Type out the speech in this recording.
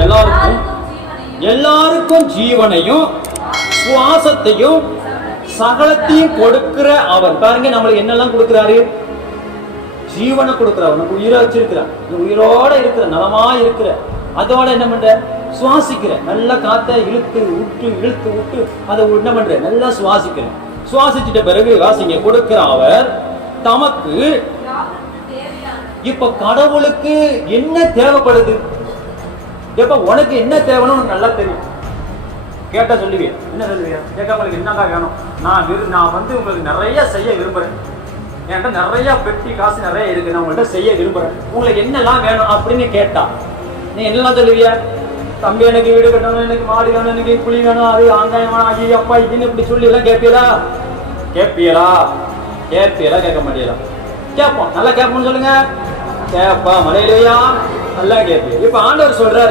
எல்லாருக்கும் எல்லாருக்கும் ஜீவனையும் சுவாசத்தையும் சகலத்தையும் கொடுக்கிற அவர். பாருங்க, நம்மளுக்கு என்னெல்லாம் கொடுக்கிறாரு? ஜீவனை கொடுக்கிறார். நமக்கு உயிரை வச்சிருக்கிறார், உயிரோட இருக்கிற, நலமா இருக்கிற, அதோட என்ன பண்ற? சுவாசிக்கிற. நல்ல காத்த இழுத்து விட்டு அதை என்ன பண்ற? நல்லா சுவாசிக்கிற. சுவாசிச்சிட்ட பிறகு வாசிங்க, கொடுக்கிற அவர் தமக்கு. இப்ப கடவுளுக்கு என்ன தேவைப்படுது? இப்ப உனக்கு என்ன தேவைன்னு உனக்கு நல்லா தெரியும். கேட்டா சொல்லுவீங்க. என்ன சொல்லுவீங்க? கேட்க உங்களுக்கு என்னங்க வேணும்? நான் வந்து உங்களுக்கு நிறைய செய்ய விரும்புறேன், என்கிட்ட நிறைய பெட்டி காசு நிறைய இருக்கு, நான் உங்கள்கிட்ட செய்ய விரும்புறேன், உங்களுக்கு என்னெல்லாம் வேணும் அப்படின்னு கேட்டா நீ என்னெல்லாம் சொல்லுவிய? தம்பி, எனக்கு வீடு கட்டணும், எனக்கு மாடி வேணும், எனக்கு புளி வேணும், அது ஆங்காயம் வேணும், ஐயோ அப்பா இதுன்னு இப்படி சொல்லி எல்லாம் கேட்பீங்களா? கேட்க மாட்டீங்களா? கேட்போம், நல்லா கேட்போம்னு சொல்லுங்க. கேப்பா மலையிலையா நல்லா கேட்பீங்க. இப்ப ஆண்டவர் சொல்றாரு,